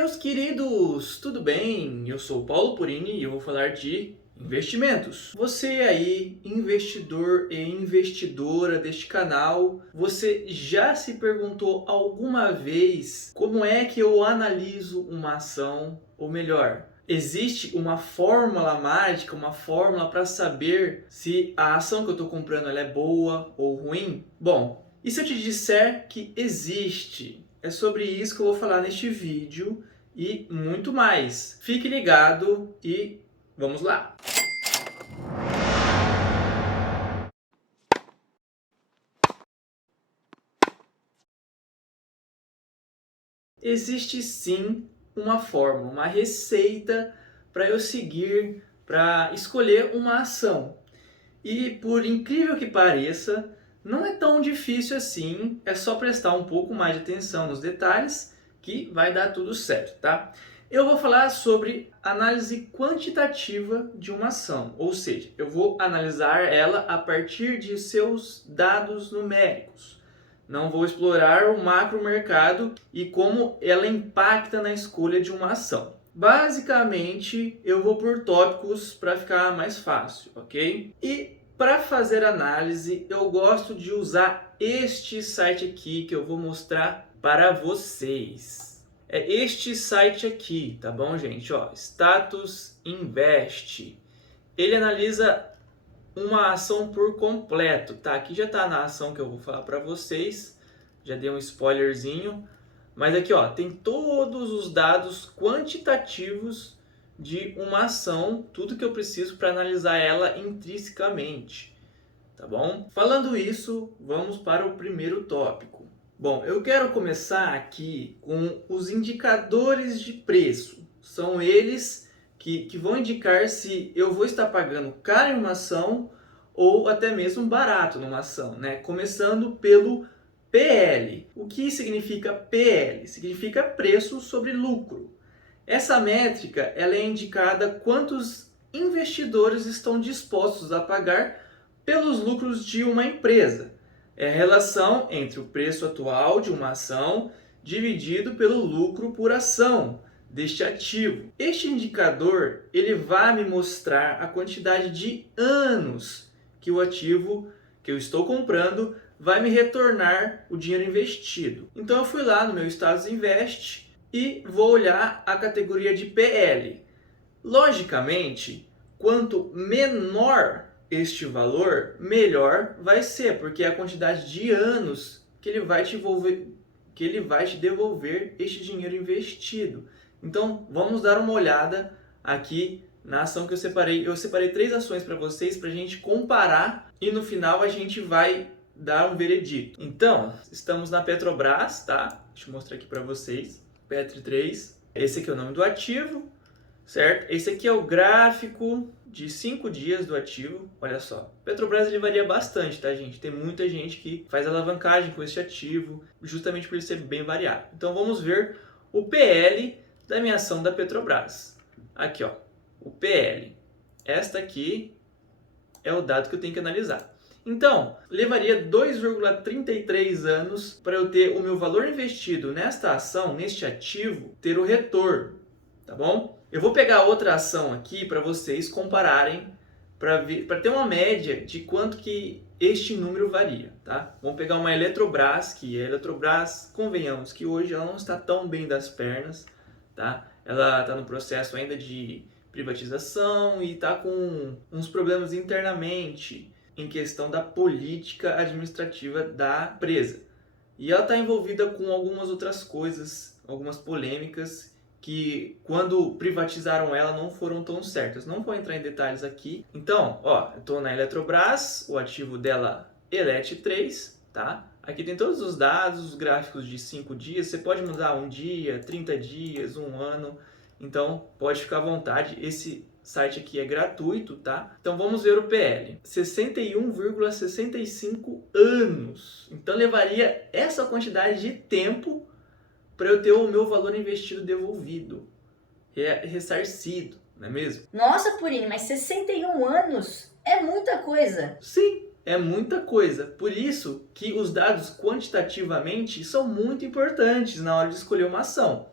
meus queridos! Tudo bem? Eu sou o Paulo Purini e eu vou falar de investimentos. Você aí, investidor e investidora deste canal, você já se perguntou alguma vez como é que eu analiso uma ação? Ou melhor, existe uma fórmula mágica, uma fórmula para saber se a ação que eu estou comprando ela é boa ou ruim? Bom, e se eu te disser que existe? É sobre isso que eu vou falar neste vídeo e muito mais. Fique ligado e vamos lá! Existe sim uma fórmula, uma receita para eu seguir para escolher uma ação. E por incrível que pareça, não é tão difícil assim, é só prestar um pouco mais de atenção nos detalhes que vai dar tudo certo, tá? Eu vou falar sobre análise quantitativa de uma ação, ou seja, eu vou analisar ela a partir de seus dados numéricos. Não vou explorar o macro mercado e como ela impacta na escolha de uma ação. Basicamente, eu vou por tópicos para ficar mais fácil, ok? E para fazer análise, eu gosto de usar este site aqui que eu vou mostrar para vocês. É este site aqui, tá bom, gente? Ó, Status Invest. Ele analisa uma ação por completo, tá? Aqui já está na ação que eu vou falar para vocês. Já dei um spoilerzinho. Mas aqui, ó, tem todos os dados quantitativos de uma ação, tudo que eu preciso para analisar ela intrinsecamente, tá bom? Falando isso, vamos para o primeiro tópico. Bom, eu quero começar aqui com os indicadores de preço. São eles que vão indicar se eu vou estar pagando caro em uma ação ou até mesmo barato numa ação, né? Começando pelo PL. O que significa PL? Significa preço sobre lucro. Essa métrica ela é indicada quantos investidores estão dispostos a pagar pelos lucros de uma empresa. É a relação entre o preço atual de uma ação dividido pelo lucro por ação deste ativo. Este indicador ele vai me mostrar a quantidade de anos que o ativo que eu estou comprando vai me retornar o dinheiro investido. Então eu fui lá no meu Status Invest e vou olhar a categoria de PL. Logicamente, quanto menor este valor, melhor vai ser, porque é a quantidade de anos que ele vai te devolver este dinheiro investido. Então, vamos dar uma olhada aqui na ação que eu separei. Eu separei 3 ações para vocês, para a gente comparar e no final a gente vai dar um veredito. Então, estamos na Petrobras, tá? Deixa eu mostrar aqui para vocês. Petri 3. Esse aqui é o nome do ativo, certo? Esse aqui é o gráfico de 5 dias do ativo. Olha só. Petrobras ele varia bastante, tá, gente? Tem muita gente que faz alavancagem com esse ativo, justamente por ele ser bem variado. Então, vamos ver o PL da minha ação da Petrobras. Aqui, ó. O PL. Esta aqui é o dado que eu tenho que analisar. Então, levaria 2,33 anos para eu ter o meu valor investido nesta ação, neste ativo, ter o retorno, tá bom? Eu vou pegar outra ação aqui para vocês compararem, para ter uma média de quanto que este número varia, tá? Vamos pegar uma Eletrobras, que a Eletrobras, convenhamos que hoje ela não está tão bem das pernas, tá? Ela está no processo ainda de privatização e está com uns problemas internamente em questão da política administrativa da empresa. E ela está envolvida com algumas outras coisas, algumas polêmicas, que quando privatizaram ela não foram tão certas. Não vou entrar em detalhes aqui. Então, ó, eu estou na Eletrobras, o ativo dela Elet 3, tá? Aqui tem todos os dados, os gráficos de 5 dias. Você pode mudar um dia, 30 dias, um ano. Então, pode ficar à vontade. Esse site aqui é gratuito, tá? Então, vamos ver o PL. 61,65 anos. Então, levaria essa quantidade de tempo para eu ter o meu valor investido devolvido, ressarcido, não é mesmo? Nossa, Purini, mas 61 anos é muita coisa. Sim, é muita coisa. Por isso que os dados quantitativamente são muito importantes na hora de escolher uma ação.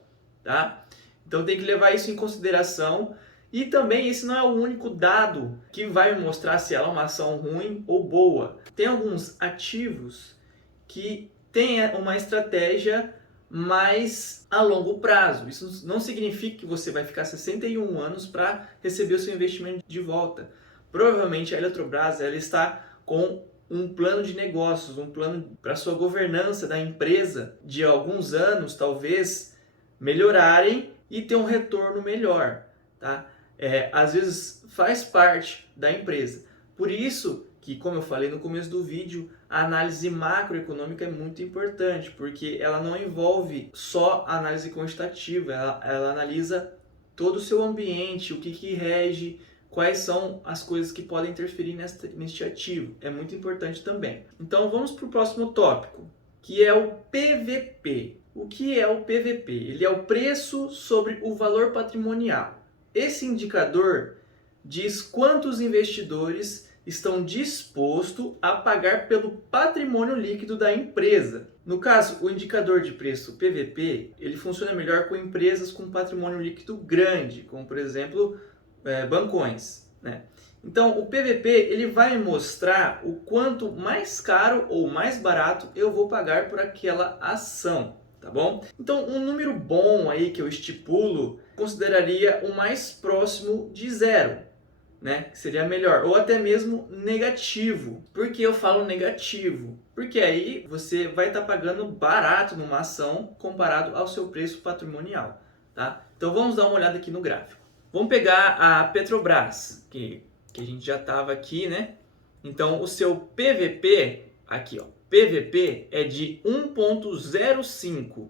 tá? Então tem que levar isso em consideração. E também esse não é o único dado que vai me mostrar se ela é uma ação ruim ou boa. Tem alguns ativos que têm uma estratégia mais a longo prazo. Isso não significa que você vai ficar 61 anos para receber o seu investimento de volta. Provavelmente a Eletrobras ela está com um plano de negócios, um plano para sua governança da empresa de alguns anos, talvez melhorarem e ter um retorno melhor, tá? Às vezes faz parte da empresa. Por isso que, como eu falei no começo do vídeo, a análise macroeconômica é muito importante, porque ela não envolve só a análise quantitativa, ela analisa todo o seu ambiente, o que rege, quais são as coisas que podem interferir neste ativo. É muito importante também. Então vamos para o próximo tópico, que é o PVP. O que é o PVP? Ele é o preço sobre o valor patrimonial. Esse indicador diz quantos investidores estão dispostos a pagar pelo patrimônio líquido da empresa. No caso, o indicador de preço PVP, ele funciona melhor com empresas com patrimônio líquido grande, como por exemplo, bancões, né? Então, o PVP ele vai mostrar o quanto mais caro ou mais barato eu vou pagar por aquela ação. Tá bom? Então, um número bom aí que eu estipulo, consideraria o mais próximo de zero, né? Que seria melhor, ou até mesmo negativo. Por que eu falo negativo? Porque aí você vai estar pagando barato numa ação comparado ao seu preço patrimonial, tá? Então, vamos dar uma olhada aqui no gráfico. Vamos pegar a Petrobras, que a gente já estava aqui, né? Então, o seu PVP, aqui ó, PVP é de 1,05.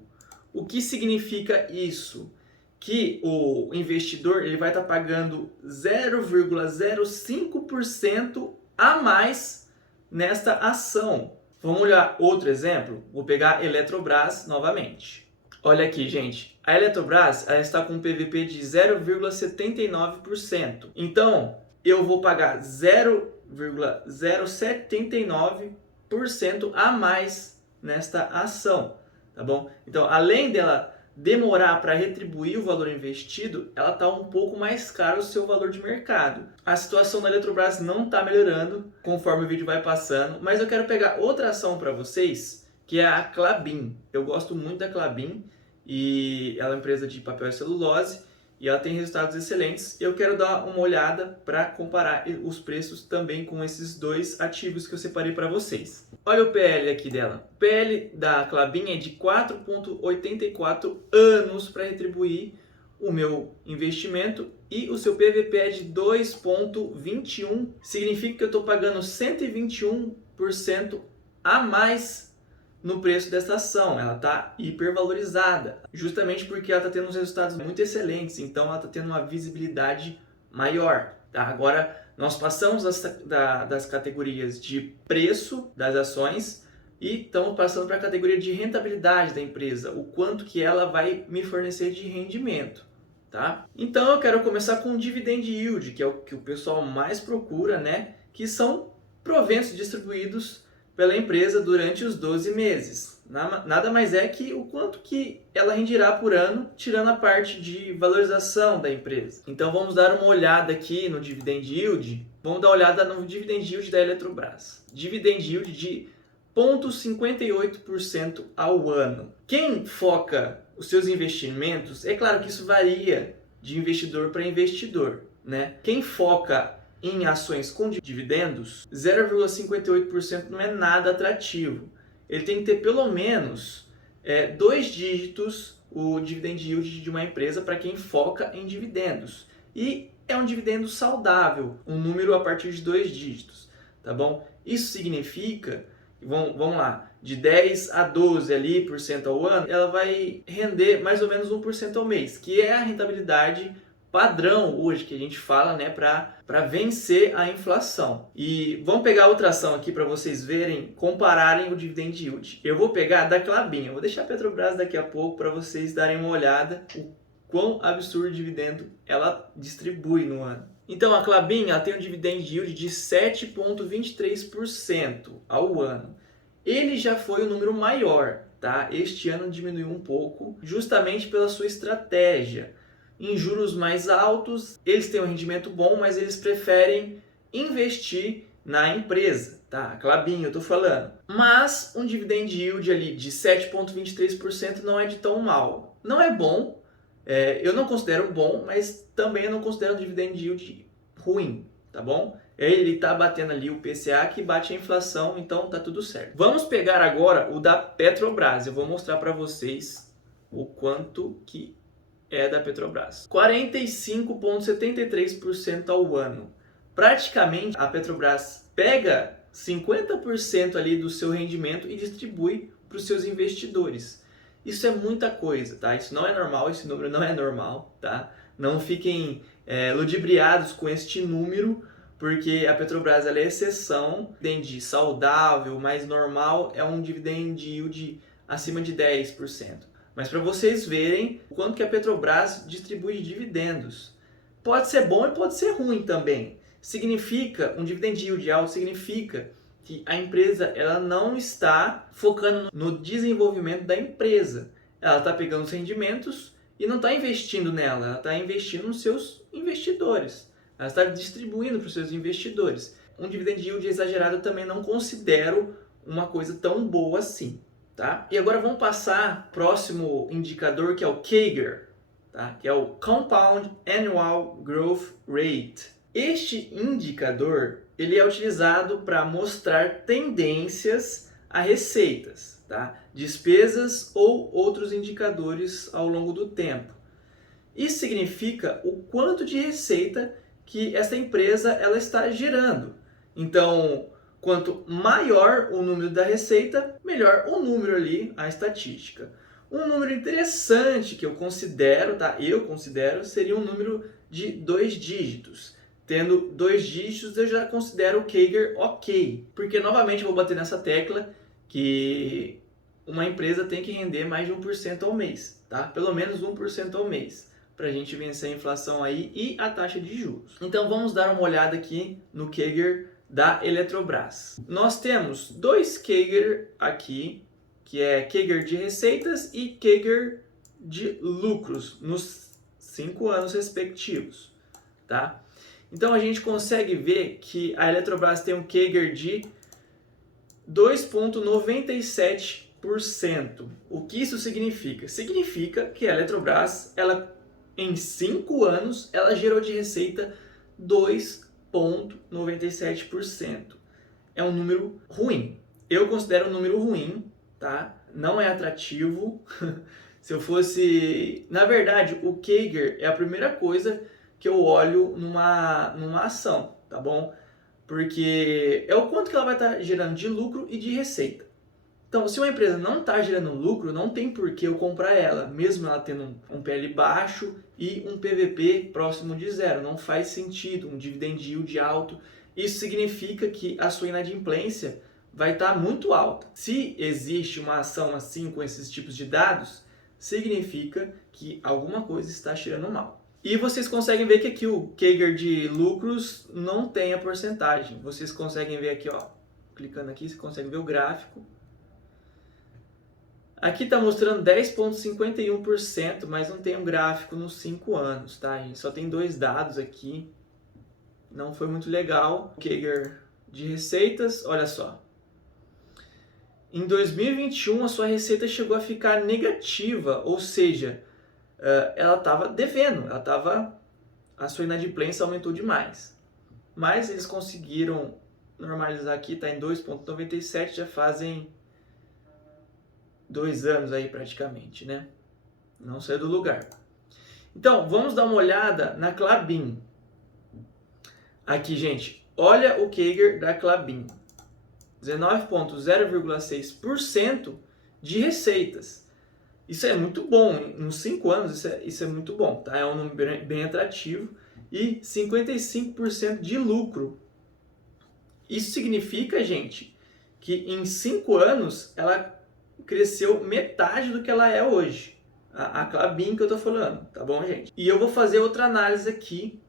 O que significa isso? Que o investidor ele vai estar pagando 0,05% a mais nesta ação. Vamos olhar outro exemplo? Vou pegar a Eletrobras novamente. Olha aqui, gente. A Eletrobras ela está com um PVP de 0,79%. Então, eu vou pagar 0,079% a mais nesta ação, tá bom? Então, além dela demorar para retribuir o valor investido, ela está um pouco mais cara o seu valor de mercado. A situação da Eletrobras não está melhorando conforme o vídeo vai passando, mas eu quero pegar outra ação para vocês, que é a Klabin. Eu gosto muito da Klabin e ela é uma empresa de papel e celulose e ela tem resultados excelentes. Eu quero dar uma olhada para comparar os preços também com esses dois ativos que eu separei para vocês. Olha o PL aqui dela. O PL da Klabin é de 4,84 anos para retribuir o meu investimento e o seu PVP é de 2,21. Significa que eu estou pagando 121% a mais no preço dessa ação. Ela está hipervalorizada, justamente porque ela está tendo uns resultados muito excelentes, então ela está tendo uma visibilidade maior. Tá? Agora, nós passamos das categorias de preço das ações e estamos passando para a categoria de rentabilidade da empresa, o quanto que ela vai me fornecer de rendimento. Tá? Então eu quero começar com o dividend yield, que é o que o pessoal mais procura, né? Que são proventos distribuídos pela empresa durante os 12 meses. Nada mais é que o quanto que ela rendirá por ano, tirando a parte de valorização da empresa. Então vamos dar uma olhada aqui no dividend yield. Vamos dar uma olhada no dividend yield da Eletrobras. Dividend yield de 0,58% ao ano. Quem foca os seus investimentos, é claro que isso varia de investidor para investidor, né? Quem foca em ações com dividendos, 0,58% não é nada atrativo. Ele tem que ter pelo menos 2 dígitos o dividend yield de uma empresa para quem foca em dividendos. E é um dividendo saudável, um número a partir de 2 dígitos, tá bom? Isso significa, vamos lá, de 10 a 12 ali por cento ao ano, ela vai render mais ou menos 1% ao mês, que é a rentabilidade padrão hoje que a gente fala, né, para vencer a inflação. E vamos pegar outra ação aqui para vocês verem, compararem o dividend yield. Eu vou pegar da Klabin, eu vou deixar a Petrobras daqui a pouco para vocês darem uma olhada o quão absurdo dividendo ela distribui no ano. Então a Klabin ela tem um dividend yield de 7,23% ao ano. Ele já foi o número maior, tá? Este ano diminuiu um pouco, justamente pela sua estratégia. Em juros mais altos, eles têm um rendimento bom, mas eles preferem investir na empresa, tá? A Klabin, eu tô falando. Mas um dividend yield ali de 7,23% não é de tão mal. Não é bom, eu não considero bom, mas também eu não considero um dividend yield ruim, tá bom? Ele tá batendo ali o PCA que bate a inflação, então tá tudo certo. Vamos pegar agora o da Petrobras. Eu vou mostrar para vocês o quanto que é da Petrobras. 45,73% ao ano. Praticamente a Petrobras pega 50% ali do seu rendimento e distribui para os seus investidores. Isso é muita coisa, tá? Isso não é normal, esse número não é normal, tá? Não fiquem ludibriados com este número, porque a Petrobras ela é exceção. Dividend saudável, mais normal, é um dividend yield acima de 10%. Mas para vocês verem o quanto que a Petrobras distribui de dividendos. Pode ser bom e pode ser ruim também. Significa, um dividend yield alto significa que a empresa ela não está focando no desenvolvimento da empresa. Ela está pegando os rendimentos e não está investindo nela, ela está investindo nos seus investidores. Ela está distribuindo para os seus investidores. Um dividend yield exagerado eu também não considero uma coisa tão boa assim. Tá? E agora vamos passar próximo indicador, que é o CAGR, tá? Que é o Compound Annual Growth Rate. Este indicador ele é utilizado para mostrar tendências a receitas, tá? Despesas ou outros indicadores ao longo do tempo. Isso significa o quanto de receita que essa empresa ela está gerando. Então, quanto maior o número da receita, melhor o número ali, a estatística. Um número interessante que eu considero, tá? Eu considero, seria um número de 2 dígitos. Tendo 2 dígitos, eu já considero o CAGR ok. Porque, novamente, eu vou bater nessa tecla que uma empresa tem que render mais de 1% ao mês, tá? Pelo menos 1% ao mês, para a gente vencer a inflação aí e a taxa de juros. Então, vamos dar uma olhada aqui no CAGR da Eletrobras. Nós temos 2 CAGR aqui, que é CAGR de receitas e CAGR de lucros, nos 5 anos respectivos, tá? Então a gente consegue ver que a Eletrobras tem um CAGR de 2,97%. O que isso significa? Significa que a Eletrobras, em 5 anos, ela gerou de receita 2,97%. É um número ruim. Eu considero um número ruim, tá? Não é atrativo. Se eu fosse... Na verdade, o CAGR é a primeira coisa que eu olho numa ação, tá bom? Porque é o quanto que ela vai estar gerando de lucro e de receita. Então, se uma empresa não está gerando lucro, não tem por que eu comprar ela, mesmo ela tendo um PL baixo e um PVP próximo de zero. Não faz sentido, um dividend yield alto. Isso significa que a sua inadimplência vai estar muito alta. Se existe uma ação assim com esses tipos de dados, significa que alguma coisa está cheirando mal. E vocês conseguem ver que aqui o CAGR de lucros não tem a porcentagem. Vocês conseguem ver aqui, ó, clicando aqui, você consegue ver o gráfico. Aqui está mostrando 10,51%, mas não tem um gráfico nos 5 anos, tá? A gente só tem 2 dados aqui. Não foi muito legal. O CAGR de receitas, olha só. Em 2021, a sua receita chegou a ficar negativa, ou seja, ela estava devendo, a sua inadimplência aumentou demais. Mas eles conseguiram normalizar aqui, está em 2,97, já fazem 2 anos aí praticamente, né? Não saiu do lugar. Então, vamos dar uma olhada na Klabin. Aqui, gente, olha o CAGR da Klabin. 19,0,6% de receitas. Isso é muito bom, nos 5 anos isso é muito bom, tá? É um número bem atrativo. E 55% de lucro. Isso significa, gente, que em 5 anos ela cresceu metade do que ela é hoje. A Klabin que eu tô falando, tá bom, gente? E eu vou fazer outra análise aqui,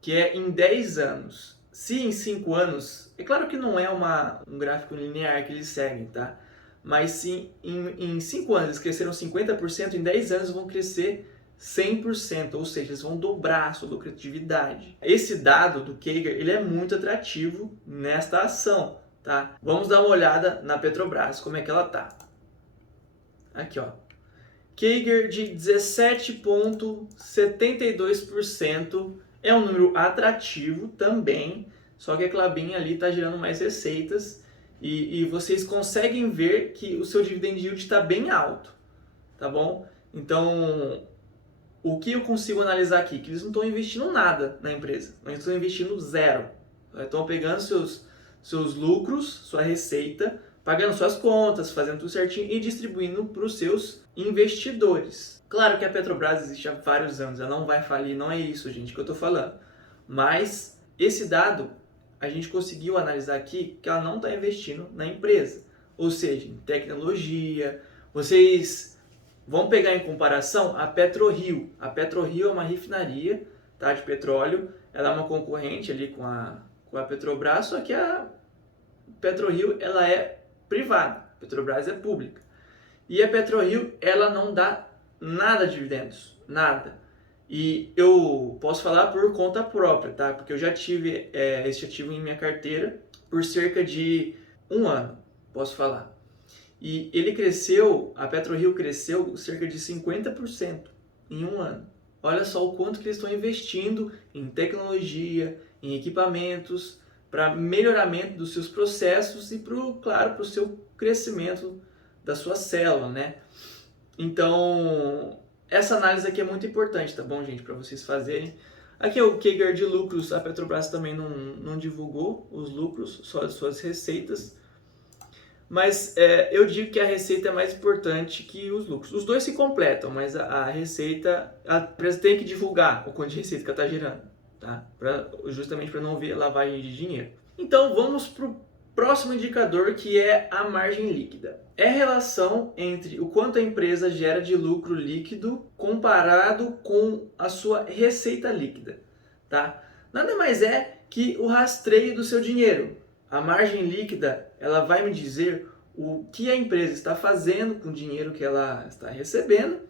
que é em 10 anos. Se em 5 anos, é claro que não é um gráfico linear que eles seguem, tá? mas sim em 5 anos eles cresceram 50%, em 10 anos vão crescer 100%, ou seja, eles vão dobrar a sua lucratividade. Esse dado do Kager, ele é muito atrativo nesta ação, tá? Vamos dar uma olhada na Petrobras, como é que ela tá. Aqui, ó. Kager de 17,72% é um número atrativo também, só que a Klabin ali está gerando mais receitas e vocês conseguem ver que o seu dividend yield está bem alto, tá bom? Então, o que eu consigo analisar aqui? Que eles não estão investindo nada na empresa, eles estão investindo zero. Estão pegando seus lucros, sua receita, pagando suas contas, fazendo tudo certinho e distribuindo para os seus investidores. Claro que a Petrobras existe há vários anos, ela não vai falir, não é isso, gente, que eu estou falando. Mas esse dado, a gente conseguiu analisar aqui que ela não está investindo na empresa. Ou seja, em tecnologia. Vocês vão pegar em comparação a PetroRio. A PetroRio é uma refinaria, tá, de petróleo. Ela é uma concorrente ali com a Petrobras, só que a PetroRio ela é privada, a Petrobras é pública. E a PetroRio ela não dá nada de dividendos, nada. E eu posso falar por conta própria, tá? Porque eu já tive esse ativo em minha carteira por cerca de 1 ano, posso falar. E ele cresceu, a PetroRio cresceu cerca de 50% em 1 ano. Olha só o quanto que eles estão investindo em tecnologia, em equipamentos, para melhoramento dos seus processos e, claro, para o seu crescimento da sua célula, né? Então, essa análise aqui é muito importante, tá bom, gente? Para vocês fazerem. Aqui é o Kager de lucros, a Petrobras também não divulgou os lucros, só as suas receitas. Mas eu digo que a receita é mais importante que os lucros. Os dois se completam, mas a receita, a empresa tem que divulgar o quanto de receita que ela está gerando, tá? Justamente para não ver lavagem de dinheiro. Então vamos para o próximo indicador, que é a margem líquida. É a relação entre o quanto a empresa gera de lucro líquido comparado com a sua receita líquida, tá? Nada mais é que o rastreio do seu dinheiro. A margem líquida, ela vai me dizer o que a empresa está fazendo com o dinheiro que ela está recebendo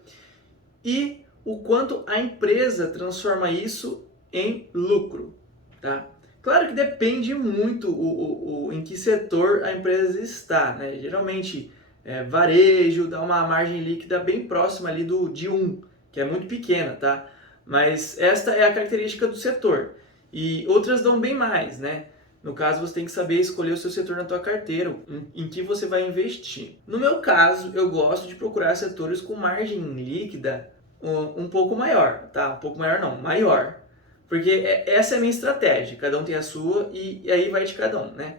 e o quanto a empresa transforma isso em lucro, tá? Claro que depende muito em que setor a empresa está, né? Geralmente, varejo dá uma margem líquida bem próxima ali de 1, que é muito pequena, tá? Mas esta é a característica do setor. E outras dão bem mais, né? No caso, você tem que saber escolher o seu setor na tua carteira, em que você vai investir. No meu caso, eu gosto de procurar setores com margem líquida um pouco maior, tá? Um pouco maior não, maior. Porque essa é a minha estratégia, cada um tem a sua e aí vai de cada um, né?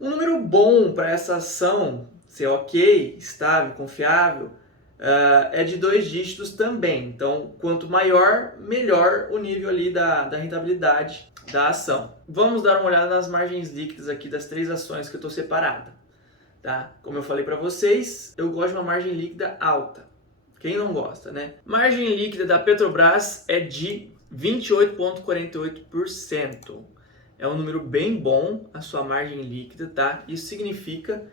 Um número bom para essa ação ser ok, estável, confiável, é de 2 dígitos também. Então, quanto maior, melhor o nível ali da rentabilidade da ação. Vamos dar uma olhada nas margens líquidas aqui das 3 ações que eu estou separada, tá? Como eu falei para vocês, eu gosto de uma margem líquida alta. Quem não gosta, né? Margem líquida da Petrobras é de 28,48%. É um número bem bom a sua margem líquida, tá? Isso significa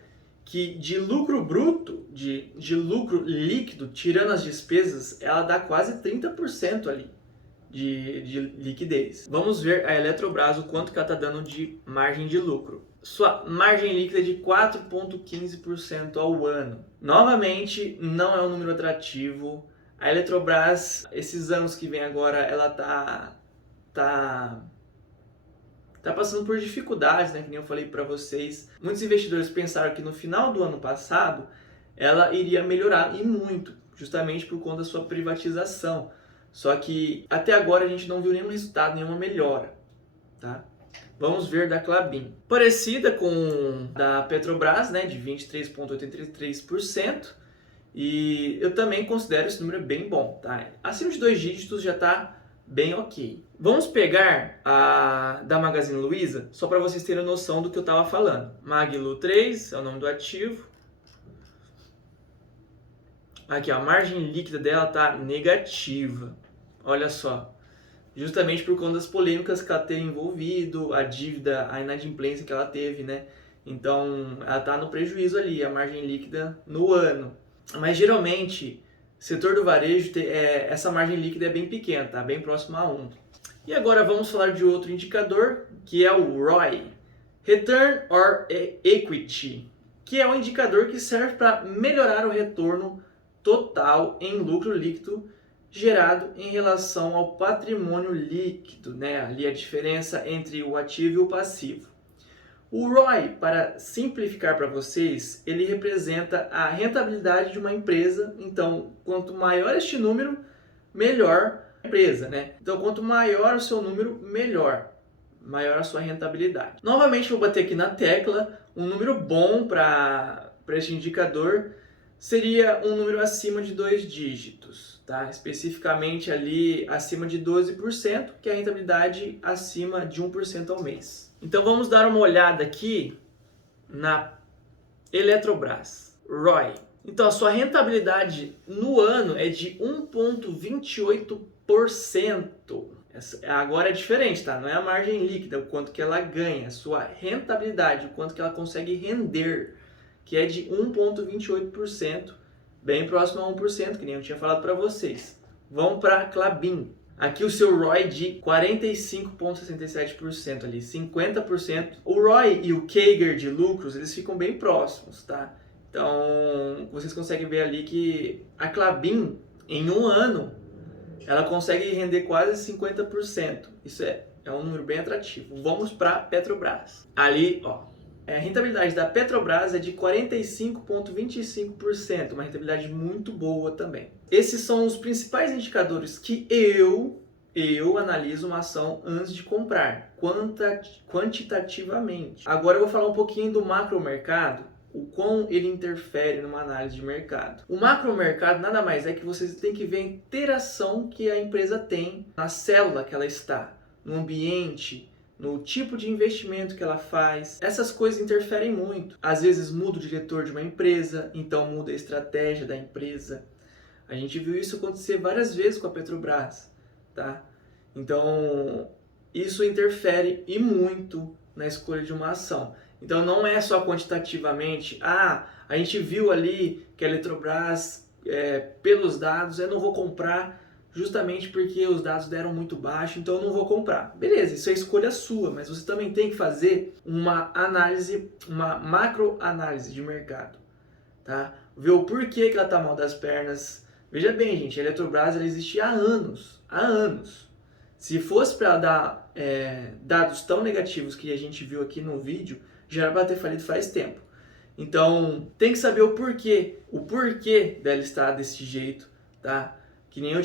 que de lucro bruto, de lucro líquido, tirando as despesas, ela dá quase 30% ali de liquidez. Vamos ver a Eletrobras, o quanto que ela está dando de margem de lucro. Sua margem líquida é de 4,15% ao ano. Novamente, não é um número atrativo. A Eletrobras, esses anos que vem agora, ela tá passando por dificuldades, né? Que nem eu falei para vocês. Muitos investidores pensaram que no final do ano passado ela iria melhorar, e muito, justamente por conta da sua privatização. Só que até agora a gente não viu nenhum resultado, nenhuma melhora, tá? Vamos ver da Klabin. Parecida com da Petrobras, né, de 23,83%. E eu também considero esse número bem bom, tá? Acima de 2 dígitos já está bem ok. Vamos pegar a da Magazine Luiza, só para vocês terem noção do que eu estava falando. Maglu 3 é o nome do ativo. Aqui, a margem líquida dela está negativa. Olha só. Justamente por conta das polêmicas que ela teve envolvido, a dívida, a inadimplência que ela teve, né? Então, ela está no prejuízo ali, a margem líquida no ano. Mas geralmente, setor do varejo, essa margem líquida é bem pequena, tá? Bem próxima a 1. E agora vamos falar de outro indicador, que é o ROI, Return on Equity, que é um indicador que serve para melhorar o retorno total em lucro líquido gerado em relação ao patrimônio líquido, né? Ali a diferença entre o ativo e o passivo. O ROI, para simplificar para vocês, ele representa a rentabilidade de uma empresa. Então, quanto maior este número, melhor a empresa, né? Então, quanto maior o seu número, melhor a sua rentabilidade. Novamente, vou bater aqui na tecla, um número bom para este indicador seria um número acima de 2 dígitos, tá? Especificamente ali acima de 12%, que é a rentabilidade acima de 1% ao mês. Então vamos dar uma olhada aqui na Eletrobras, ROI. Então a sua rentabilidade no ano é de 1,28%. Agora é diferente, tá? Não é a margem líquida, o quanto que ela ganha, a sua rentabilidade, o quanto que ela consegue render, que é de 1,28%, bem próximo a 1%, que nem eu tinha falado para vocês. Vamos para a Klabin. Aqui o seu ROI de 45,67% ali, 50%. O ROI e o CAGR de lucros, eles ficam bem próximos, tá? Então, vocês conseguem ver ali que a Klabin, em um ano, ela consegue render quase 50%. Isso é um número bem atrativo. Vamos para Petrobras. Ali, ó, a rentabilidade da Petrobras é de 45,25%, uma rentabilidade muito boa também. Esses são os principais indicadores que eu analiso uma ação antes de comprar, quantitativamente. Agora eu vou falar um pouquinho do macromercado, o quão ele interfere numa análise de mercado. O macromercado nada mais é que vocês têm que ver a interação que a empresa tem na célula que ela está, no ambiente, no tipo de investimento que ela faz. Essas coisas interferem muito. Às vezes muda o diretor de uma empresa, então muda a estratégia da empresa. A gente viu isso acontecer várias vezes com a Petrobras, tá? Então, isso interfere e muito na escolha de uma ação. Então, não é só quantitativamente, a gente viu ali que a Eletrobras, pelos dados, eu não vou comprar justamente porque os dados deram muito baixo, então eu não vou comprar. Beleza, isso é escolha sua, mas você também tem que fazer uma análise, uma macroanálise de mercado, tá? Ver o porquê que ela está mal das pernas. Veja bem, gente, a Eletrobras ela existe há anos, Se fosse para dar dados tão negativos que a gente viu aqui no vídeo, já era para ter falido faz tempo. Então, tem que saber o porquê dela estar desse jeito, tá? Que nem eu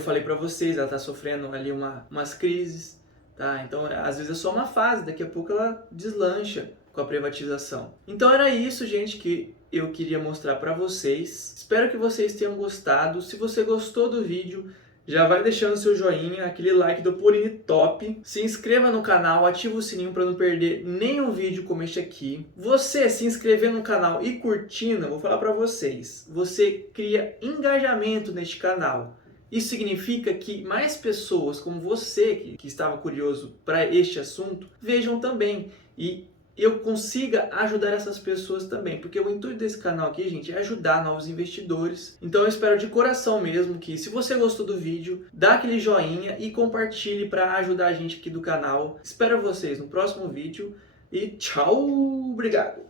falei para vocês, ela está sofrendo ali umas crises, tá? Então, às vezes é só uma fase, daqui a pouco ela deslancha com a privatização. Então era isso, gente, que eu queria mostrar para vocês. Espero que vocês tenham gostado. Se você gostou do vídeo, já vai deixando seu joinha, aquele like do Purini Top. Se inscreva no canal, ativa o sininho para não perder nenhum vídeo como este aqui. Você se inscrever no canal e curtindo, eu vou falar para vocês, você cria engajamento neste canal. Isso significa que mais pessoas como você, que estava curioso para este assunto, vejam também. E eu consiga ajudar essas pessoas também, porque o intuito desse canal aqui, gente, é ajudar novos investidores. Então eu espero de coração mesmo que, se você gostou do vídeo, dá aquele joinha e compartilhe para ajudar a gente aqui do canal. Espero vocês no próximo vídeo e tchau, obrigado!